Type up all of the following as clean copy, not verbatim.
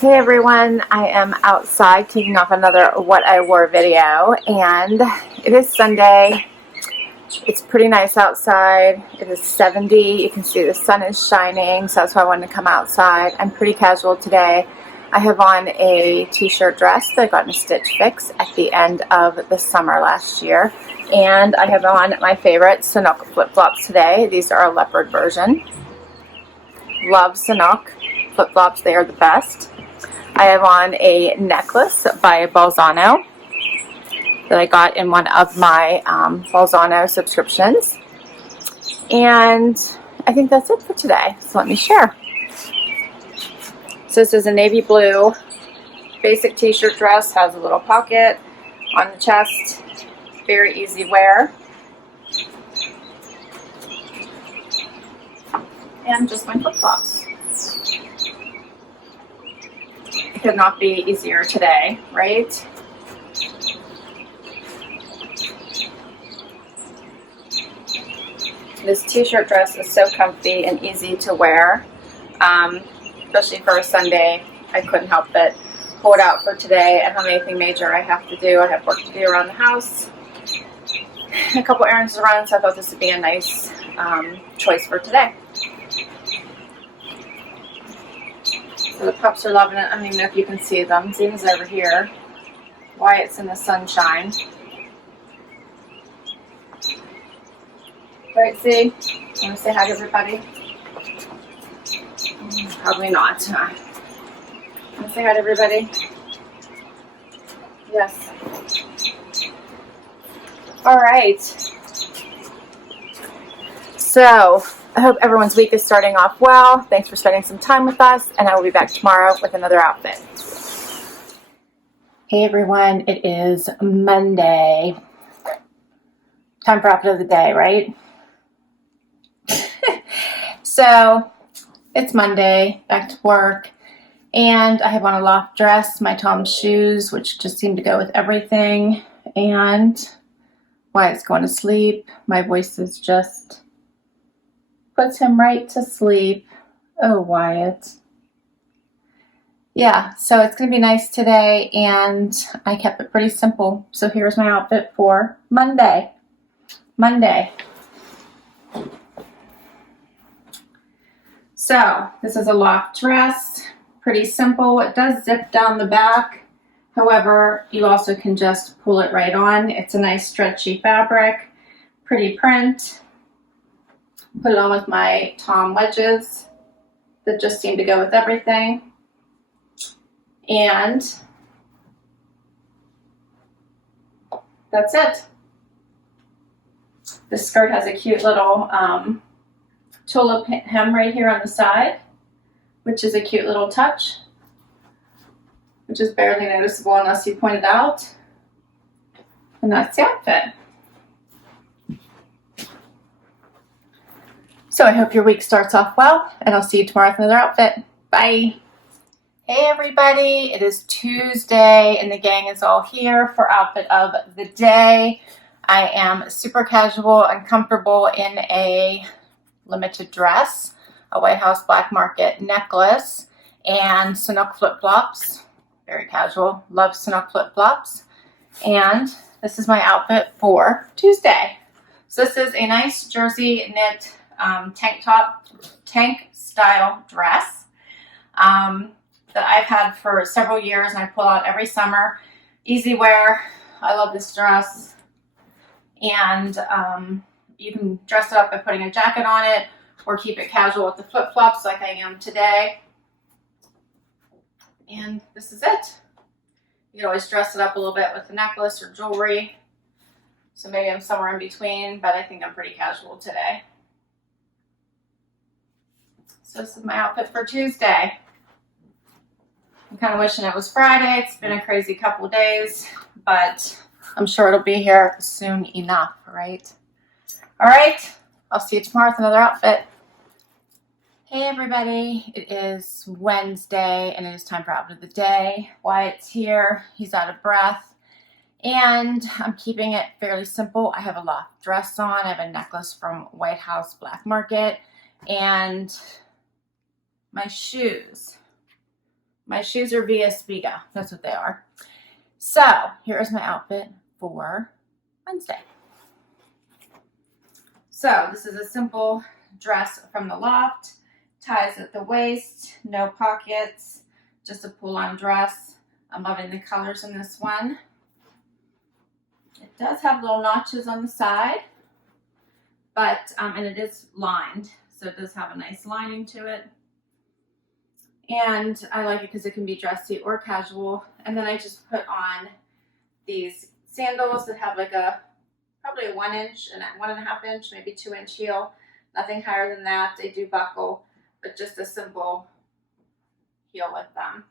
Hey everyone, I am outside kicking off another What I Wore video, and it is Sunday. It's pretty nice outside. It is 70. You can see the sun is shining, so that's why I wanted to come outside. I'm pretty casual today. I have on a t-shirt dress that I got in a Stitch Fix at the end of the summer last year, and I have on my favorite Sanuk flip-flops today. These are a leopard version. Love Sanuk flip-flops, they are the best. I have on a necklace by Balzano that I got in one of my Balzano subscriptions. And I think that's it for today. So let me share. So this is a navy blue basic t-shirt dress. Has a little pocket on the chest. Very easy wear. And just my flip-flops. It could not be easier today, right? This t-shirt dress is so comfy and easy to wear, especially for a Sunday. I couldn't help but pull it out for today. I don't have anything major I have to do. I have work to do around the house, a couple errands to run, so I thought this would be a nice choice for today. So the pups are loving it. I don't even know if you can see them. Zena's over here. Wyatt's in the sunshine. Right, Z? You want to say hi to everybody? Probably not. Want to say hi to everybody? Yes. All right. So, I hope everyone's week is starting off well. Thanks for spending some time with us, and I will be back tomorrow with another outfit. Hey everyone, it is Monday. Time for outfit of the day, right? So, it's Monday, back to work, and I have on a Loft dress, my Tom's shoes, which just seem to go with everything, and Wyatt's going to sleep. My voice is just puts him right to sleep. Oh, Wyatt. Yeah, so it's going to be nice today, and I kept it pretty simple. So here's my outfit for Monday. So this is a Loft dress. Pretty simple. It does zip down the back. However, you also can just pull it right on. It's a nice stretchy fabric. Pretty print. Put it on with my Tom wedges that just seem to go with everything. And that's it. This skirt has a cute little tulip hem right here on the side, which is a cute little touch, which is barely noticeable unless you point it out. And that's the outfit. So I hope your week starts off well, and I'll see you tomorrow with another outfit. Bye. Hey everybody, it is Tuesday, and the gang is all here for outfit of the day. I am super casual and comfortable in a limited dress, a White House Black Market necklace, and Sanuk flip-flops. Very casual, love Sanuk flip-flops. And this is my outfit for Tuesday. So this is a nice jersey knit tank style dress that I've had for several years, and I pull out every summer. Easy wear. I love this dress. And you can dress it up by putting a jacket on it, or keep it casual with the flip-flops like I am today. And this is it. You can always dress it up a little bit with a necklace or jewelry. So maybe I'm somewhere in between, but I think I'm pretty casual today. So this is my outfit for Tuesday. I'm kind of wishing it was Friday. It's been a crazy couple of days, but I'm sure it'll be here soon enough, right? All right, I'll see you tomorrow with another outfit. Hey everybody, it is Wednesday, and it is time for outfit of the day. Wyatt's here. He's out of breath, and I'm keeping it fairly simple. I have a Loft dress on. I have a necklace from White House Black Market, and my shoes. My shoes are via Spiga. That's what they are. So here's my outfit for Wednesday. So this is a simple dress from the Loft. Ties at the waist, no pockets, just a pull-on dress. I'm loving the colors in this one. It does have little notches on the side, but and it is lined, so it does have a nice lining to it. And I like it because it can be dressy or casual. And then I just put on these sandals that have like probably a 1 inch and a 1.5 inch, maybe 2 inch heel. Nothing higher than that. They do buckle, but just a simple heel with them.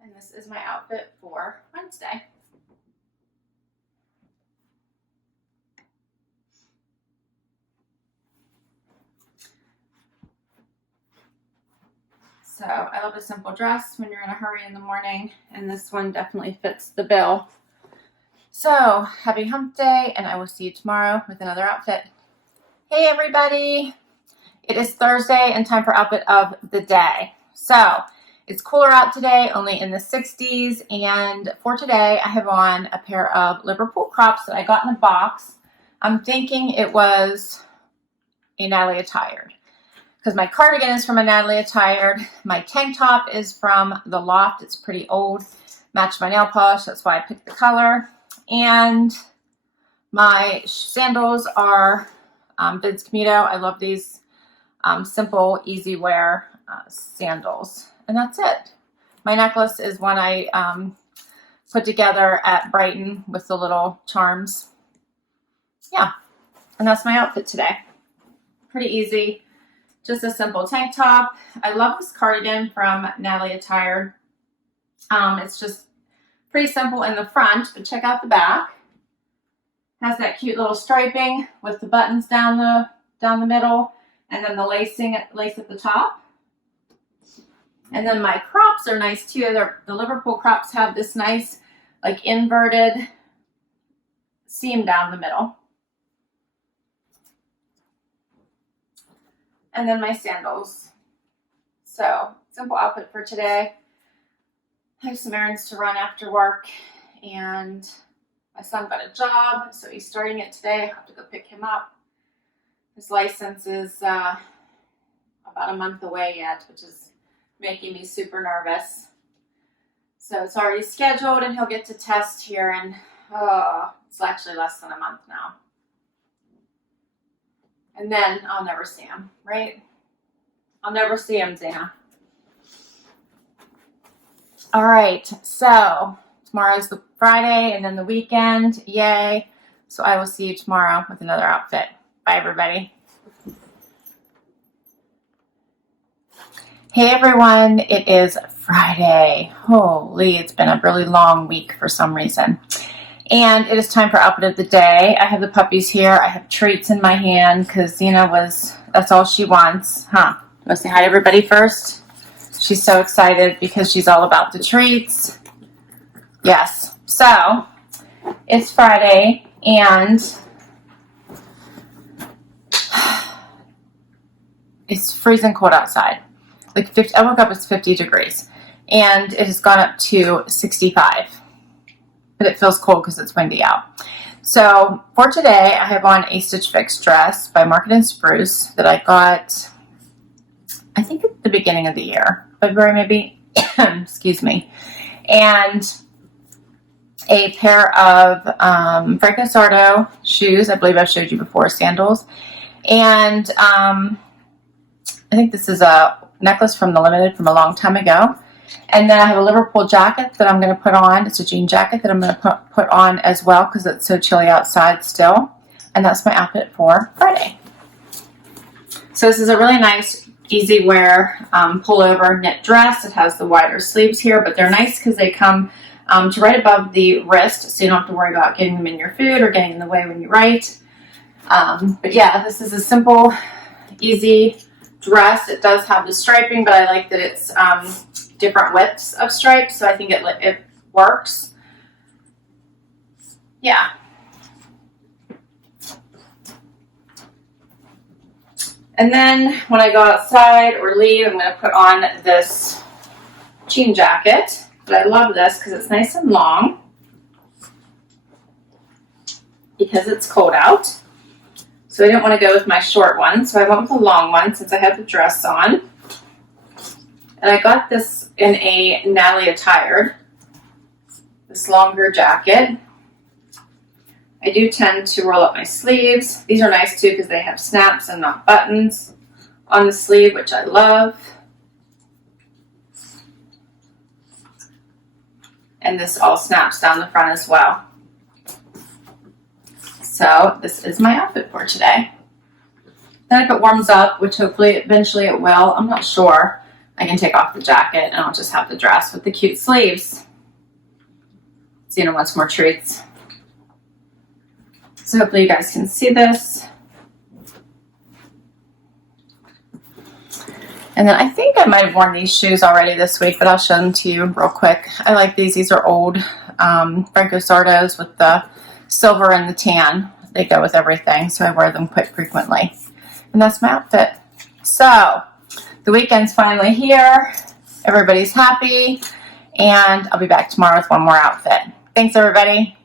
And this is my outfit for Wednesday. So I love a simple dress when you're in a hurry in the morning, and this one definitely fits the bill. So happy hump day, and I will see you tomorrow with another outfit. Hey everybody, it is Thursday and time for outfit of the day. So it's cooler out today, only in the 60s, and for today I have on a pair of Liverpool crops that I got in the box. I'm thinking it was a Natalie Attired, because my cardigan is from a Natalie Attired. My tank top is from the Loft. It's pretty old. Matched my nail polish. That's why I picked the color. And my sandals are Vince Camuto. I love these simple, easy wear sandals. And that's it. My necklace is one I put together at Brighton with the little charms. Yeah. And that's my outfit today. Pretty easy. Just a simple tank top. I love this cardigan from Natalie Attired. It's just pretty simple in the front, but check out the back. Has that cute little striping with the buttons down the middle, and then the lace at the top. And then my crops are nice too. The Liverpool crops have this nice, like, inverted seam down the middle. And then my sandals. So, simple outfit for today. I have some errands to run after work, and my son got a job, so he's starting it today. I have to go pick him up. His license is about a month away yet, which is making me super nervous. So it's already scheduled, and he'll get to test here in, it's actually less than a month now. And then I'll never see him, right? I'll never see him, Dana. All right, so tomorrow's the Friday and then the weekend. Yay. So I will see you tomorrow with another outfit. Bye, everybody. Hey, everyone. It is Friday. Holy, it's been a really long week for some reason. And it is time for outfit of the day. I have the puppies here. I have treats in my hand because Zena that's all she wants. Huh? You want to say hi to everybody first? She's so excited because she's all about the treats. Yes. So, it's Friday and it's freezing cold outside. Like 50, I woke up, it's 50 degrees. And it has gone up to 65. But it feels cold because it's windy out. So for today, I have on a Stitch Fix dress by Market & Spruce that I got, I think at the beginning of the year, February maybe, excuse me, and a pair of Franco Sarto shoes. I believe I've showed you before, sandals, and I think this is a necklace from the Limited from a long time ago. And then I have a Liverpool jacket that I'm going to put on. It's a jean jacket that I'm going to put on as well because it's so chilly outside still. And that's my outfit for Friday. So this is a really nice, easy wear pullover knit dress. It has the wider sleeves here, but they're nice because they come to right above the wrist, so you don't have to worry about getting them in your food or getting in the way when you write. But yeah, this is a simple, easy dress. It does have the striping, but I like that it's different widths of stripes, so I think it works. Yeah. And then when I go outside or leave, I'm going to put on this jean jacket, but I love this because it's nice and long because it's cold out. So I didn't want to go with my short one, so I went with a long one since I had the dress on. And I got this in a Natalie Attired, this longer jacket. I do tend to roll up my sleeves. These are nice too because they have snaps and not buttons on the sleeve, which I love. And this all snaps down the front as well. So this is my outfit for today. Then if it warms up, which hopefully eventually it will, I'm not sure, I can take off the jacket and I'll just have the dress with the cute sleeves. Zena wants more treats. So hopefully you guys can see this. And then I think I might have worn these shoes already this week, but I'll show them to you real quick. I like these. These are old Franco Sartos with the silver and the tan. They go with everything, so I wear them quite frequently. And that's my outfit. So the weekend's finally here. Everybody's happy. And I'll be back tomorrow with one more outfit. Thanks, everybody.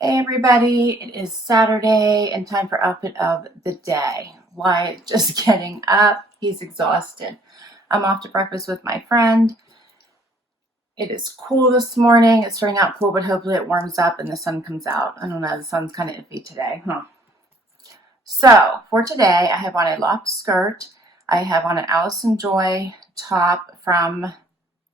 Hey everybody, it is Saturday and time for outfit of the day. Wyatt just getting up, he's exhausted. I'm off to breakfast with my friend. It is cool this morning, it's starting out cool, but hopefully it warms up and the sun comes out. I don't know, the sun's kind of iffy today, So for today, I have on a Loft skirt. I have on an Allison Joy top from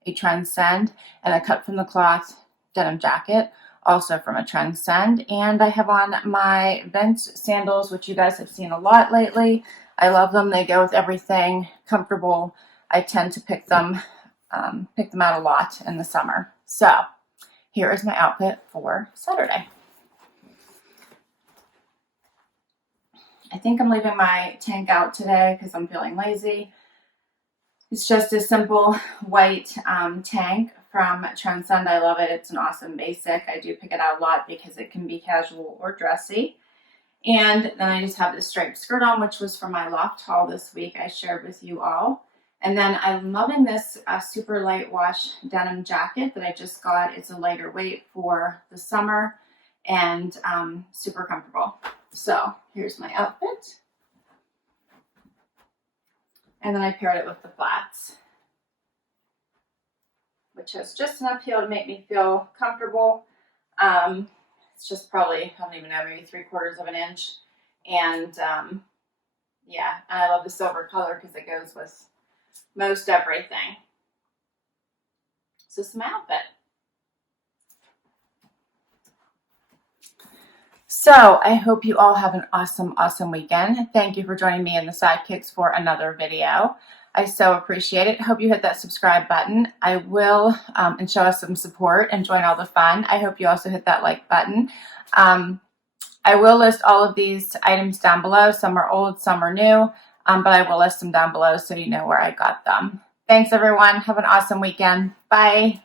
a Trendsend and a cut from the cloth denim jacket, also from a Trendsend. And I have on my Vince sandals, which you guys have seen a lot lately. I love them. They go with everything. Comfortable. I tend to pick them out a lot in the summer. So here is my outfit for Saturday. I think I'm leaving my tank out today because I'm feeling lazy. It's just a simple white tank from Trendsend. I love it. It's an awesome basic. I do pick it out a lot because it can be casual or dressy. And then I just have this striped skirt on, which was from my Loft haul this week. I shared with you all. And then I'm loving this super light wash denim jacket that I just got. It's a lighter weight for the summer and super comfortable. So here's my outfit. And then I paired it with the flats, which has just enough heel to make me feel comfortable. It's just probably, I don't even know, maybe 3/4 of an inch. And yeah, and I love the silver color because it goes with most everything. So this is my outfit. So I hope you all have an awesome, awesome weekend. Thank you for joining me in the sidekicks for another video. I so appreciate it. Hope you hit that subscribe button. I will, and show us some support and join all the fun. I hope you also hit that like button. I will list all of these items down below. Some are old, some are new, but I will list them down below so you know where I got them. Thanks everyone. Have an awesome weekend. Bye.